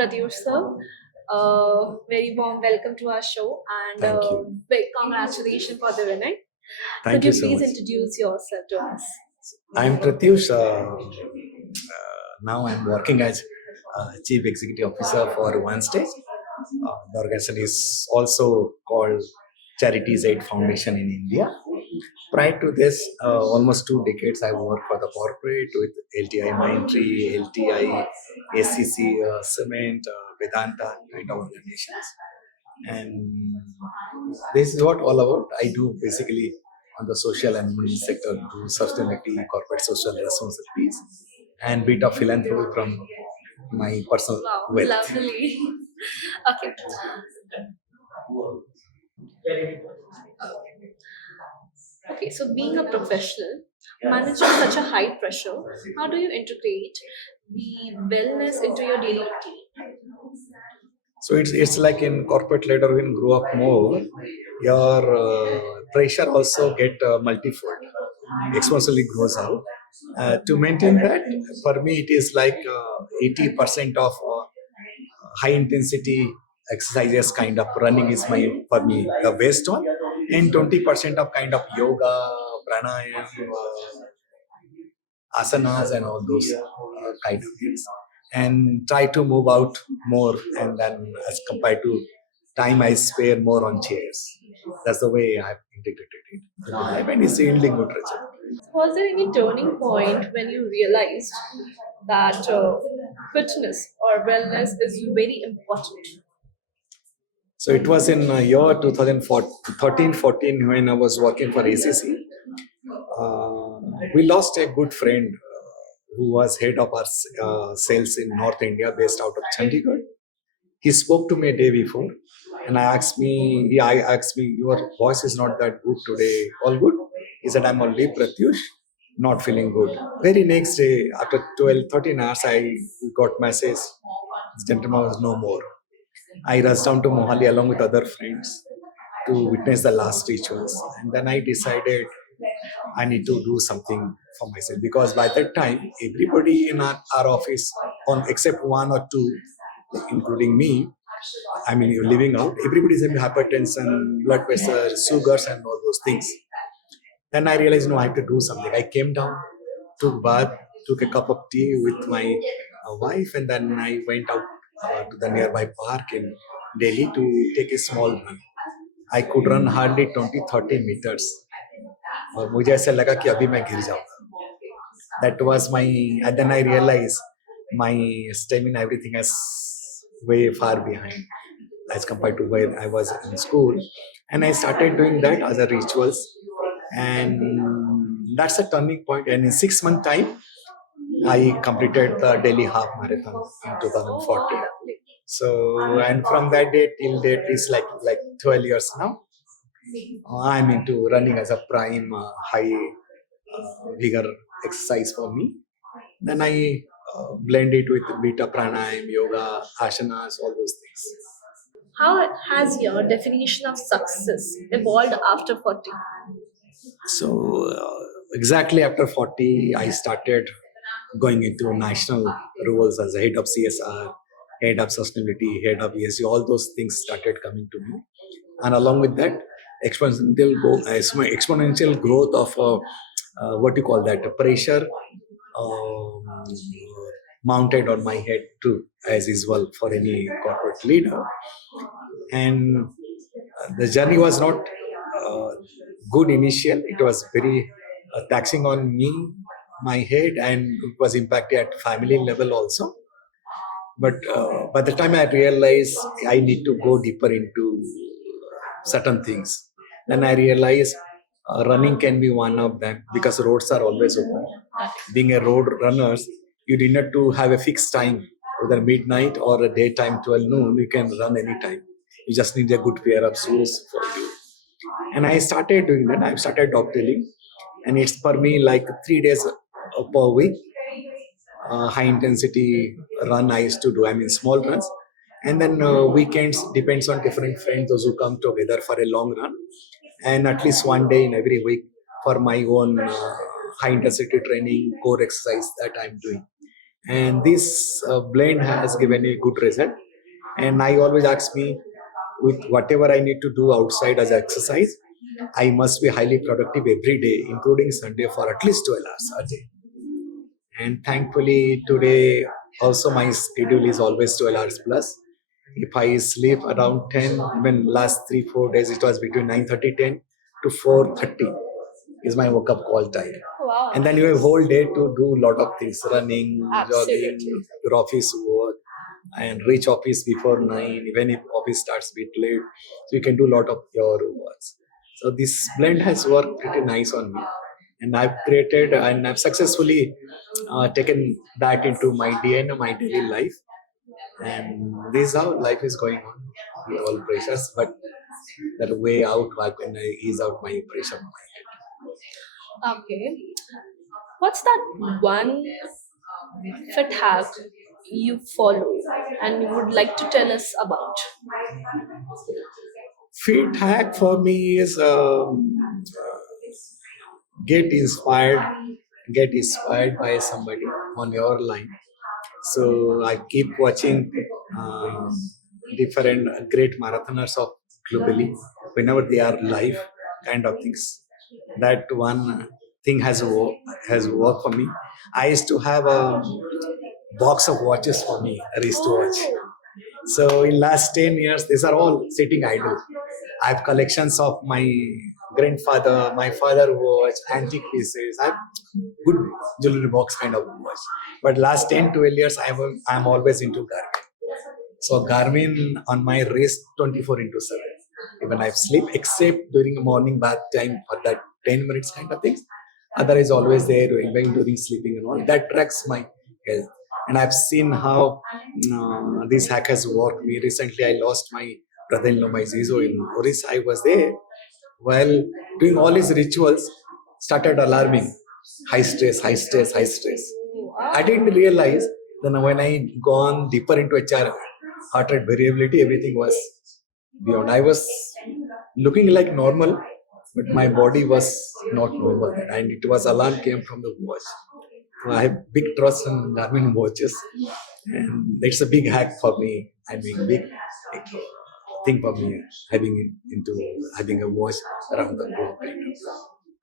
Pratyush sir. Very warm welcome to our show and Thank you. big congratulations for the winning. Could Thank you you so please much. introduce yourself to us? I'm Pratyush. Now I'm working as Chief Executive Officer for OneStage. The organization is also called Charities Aid Foundation in India. Prior to this, almost 2 decades, I worked for the corporate with LTI Mindtree, LTI, SCC, Cement, Vedanta, kind of organizations. And this is what all about. I do basically on the social and money sector, do sustainability, corporate social responsibilities, and bit of philanthropy from my personal Wow, wealth. lovely. Okay. Okay, so being a professional, managing such a high pressure, how do you integrate the wellness into your daily routine? So it's like in corporate ladder when you grow up more, your pressure also get multifold, exponentially grows out. To maintain that, for me it is like 80% of high intensity exercises, kind of running is my for me the best one, and 20% of kind of yoga, pranayam, asanas and all those kind of things, and try to move out more, and then as compared to time I spare more on chairs. That's the way I've integrated it into life, and it's yielding good result. Was there any turning point when you realized that fitness or wellness is very important? So it was in year 2013-14 when I was working for ACC. We lost a good friend who was head of our sales in North India, based out of Chandigarh. He spoke to me a day before, and I asked me, your voice is not that good today. All good? He said, I'm only Pratyush, not feeling good. Very next day, after 12, 13 hours, I got message. This gentleman was no more. I rushed down to Mohali along with other friends to witness the last rituals. And then I decided I need to do something for myself, because by that time, everybody in our office, on except one or two, including me, I mean, you're living out, everybody's having hypertension, blood pressure, sugars, and all those things. Then I realized, no, I have to do something. I came down, took bath, took a cup of tea with my wife, and then I went out to the nearby park in Delhi to take a small run. I could run hardly 20-30 meters. और मुझे ऐसा लगा कि अभी मैं गिर जाऊंगा. That was my, and then I realized my stamina, everything is way far behind as compared to where I was in school. And I started doing that as a rituals, and that's a turning point. And in 6 month time, I completed the Delhi half marathon in 2014. So, and from that day till date is like 12 years now. I'm into running as a prime high vigor exercise for me. Then I blend it with beta pranayam, yoga, asanas, all those things. How has your definition of success evolved after 40? So exactly after 40, I started going into national roles as a head of CSR, head of sustainability, head of ESG. All those things started coming to me, and along with that, exponential growth of what you call that pressure um, mounted on my head too, as usual for any corporate leader. And the journey was not uh, good initial. It was very taxing on me, my head, and it was impacted at family level also. But by the time I realized I need to go deeper into certain things, then I realized running can be one of them, because roads are always open. Being a road runner, you need not to have a fixed time, whether midnight or a daytime 12 noon. You can run anytime. You just need a good pair of shoes for you. And I started doing that. I started dogtailing, and it's for me like 3 days per week. High intensity run I used to do. I mean, small runs. And then weekends depends on different friends, those who come together for a long run, and at least one day in every week for my own high intensity training, core exercise that I'm doing. and this blend has given a good result. And I always ask me, with whatever I need to do outside as exercise, I must be highly productive every day, including Sunday, for at least 12 hours a day. And thankfully today also my schedule is always 12 hours plus. If I sleep around 10, even last 3 4 days it was between 9:30 10 to 4:30 is my wake up call time. Wow. And then you have whole day to do a lot of things, running, jogging, Absolutely. your office work, and reach office before 9, even if office starts a bit late, so you can do a lot of your works. So this blend has worked pretty nice on me, and I've created and I've successfully taken that into my DNA, my daily life. And this is how life is going on with all pressures, but that way out, I can ease out my pressure. Okay. What's that one fit hack you follow and you would like to tell us about? Fit hack for me is get inspired, get inspired by somebody on your line. So I keep watching different great marathoners of globally whenever they are live, kind of things. That one thing has worked for me. I used to have a box of watches for me, a wristwatch. So in last 10 years, these are all sitting idle. I have collections of my grandfather, my father watch, antique pieces. I have good jewelry box kind of watch. But last 10, 12 years, I'm always into Garmin. So Garmin on my wrist 24 into 7. Even I sleep except during the morning bath time for that 10 minutes kind of things. Otherwise always there even during sleeping and all. That tracks my health. And I've seen how this hack has worked. Me recently, I lost my brother-in-law, my Zizo in Orissa. I was there while doing all his rituals, started alarming. High stress, high stress, high stress. I didn't realize. Then when I gone deeper into HR, heart rate variability, everything was beyond. I was looking like normal, but my body was not normal, and it was alarm came from the watch. So I have big trust in Garmin watches, and it's a big hack for me. I mean, big thing for me having it into having a watch around the globe.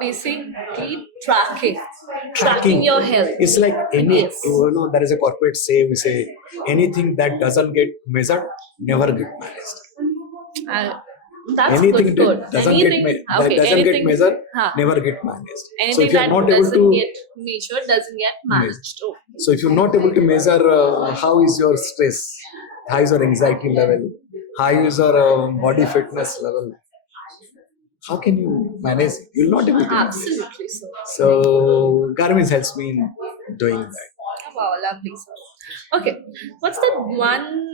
Basically, tracking, Tracking your health. it's like any, Yes. there is a corporate say, we say anything that doesn't get measured never get managed. Uh, that's Anything good. that doesn't Anything, that okay, doesn't get anything, measured huh. never get managed. So Anything if you are that not able doesn't to get measured doesn't get managed. Oh, so if you're not able to measure how is your stress, how is your anxiety level, how is your body fitness level, how can you manage it? You'll not able to manage. absolutely so. So Garmin helps me in doing that. Wow, lovely. Okay, what's that one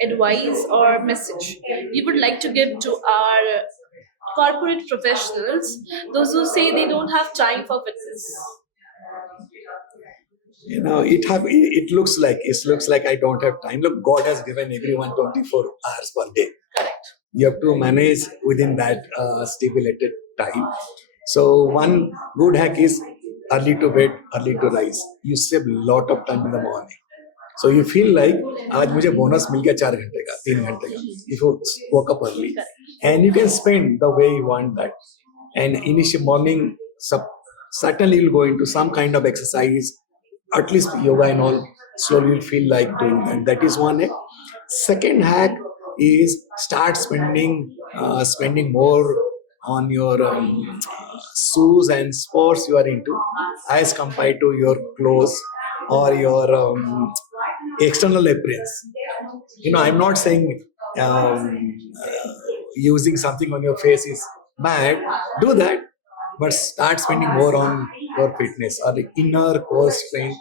advice or message you would like to give to our corporate professionals, those who say they don't have time for fitness? It looks like I don't have time. Look, God has given everyone 24 hours per day. You have to manage within that stipulated time. So one good hack is early to bed, early to rise. You save lot of time in the morning. So you feel like आज मुझे bonus मिल गया 4 घंटे का, 3 घंटे का. If you woke up early, and you can spend the way you want that. And initial morning, certainly you'll go into some kind of exercise, at least yoga and all. Slowly you'll feel like doing that. That is one hack. Second hack is start spending more on your shoes and sports you are into as compared to your clothes or your external appearance. I'm not saying using something on your face is bad. Do that, but start spending more on your fitness or the inner core strength,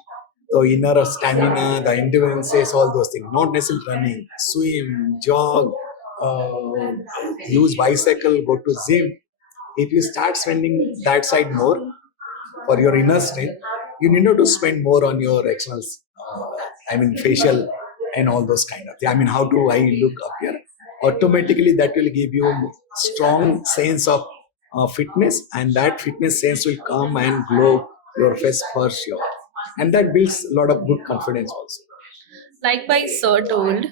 the inner stamina, the endurances, all those things. Not necessarily running, swim, jog, use bicycle, go to gym. If you start spending that side more for your inner strength, you need not to spend more on your external, facial and all those kind of things. How do I look up here? Automatically, that will give you strong sense of fitness, and that fitness sense will come and glow your face for sure. and that builds a lot of good confidence also. Like my sir told,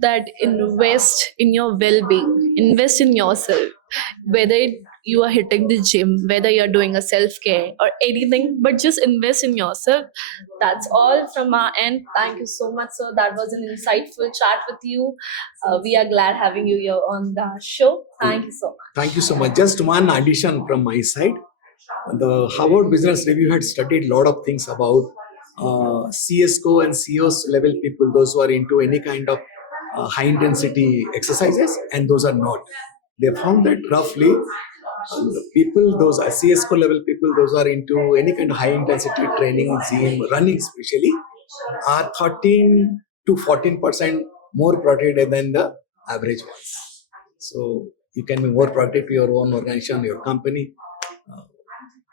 that invest in your well-being, invest in yourself, whether you are hitting the gym, whether you're doing a self-care or anything, but just invest in yourself. That's all from our end. Thank you so much, sir. That was an insightful chat with you. We are glad having you here on the show. Thank you so much. Thank you so much. Just one addition from my side. The Harvard Business Review had studied a lot of things about CSCO and COs level people, those who are into any kind of high intensity exercises, and those are not. They found that roughly the people, those are CSCO level people, those who are into any kind of high intensity training, gym, running especially, are 13 to 14% more productive than the average ones. So you can be more productive to your own organization, your company, uh,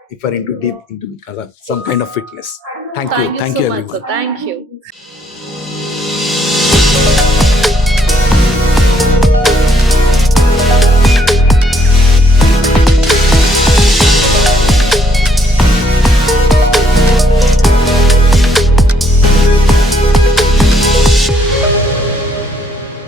if you are into deep into some kind of fitness. Thank you. Thank you Thank so you, much, sir. everyone. Thank you.